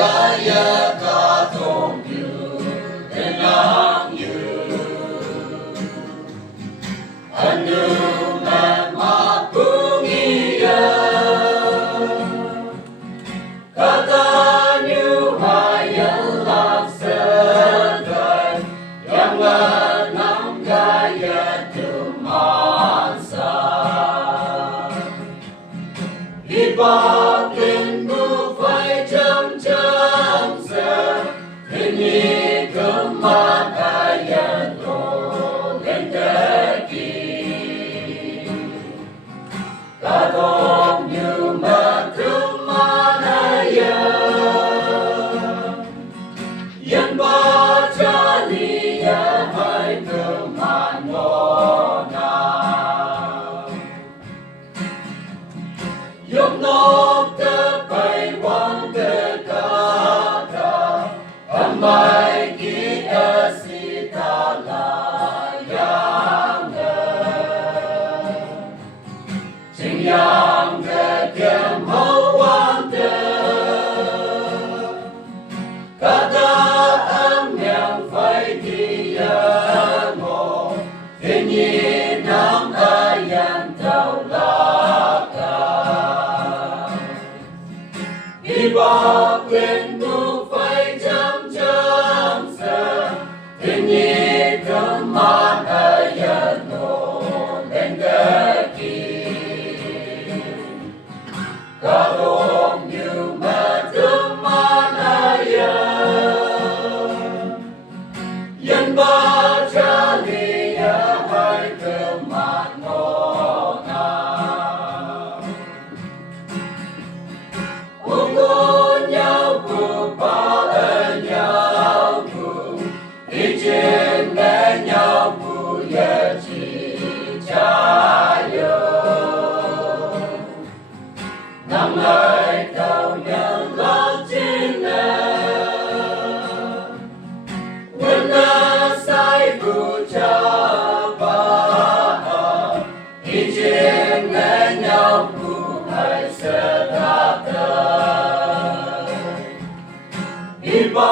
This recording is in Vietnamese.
kaya katong dengan you. Anu mapungiya katanya hayalak segan yang menang gaya tumansa ibatin bu phải chăm chăm giờ thế nhị kemat ayat lo lên kaki ta đong như mà kemat ayat yang baca dia hai kemat nona Yom nộp tơ bay quang tơ ca ca Amai ki asita la yang Chính yang kiêm hậu quang tơ Kata âm nhang phải đi ngộ Thế nhi nam ayam tau la ca Iba quyền tu phải chăm chăm giờ Thế nhi kemat ayat lo lên kaki Kadong như mà kemat ayat Yang baca dia hai kemat nona Ungu nhau ku pa nhau ku Ijin me nhau ku ye chi cha yo Năm lời cầu nhân lót trên When the sai ku cha ba Ijin me nhau ku hai se ta ta Iba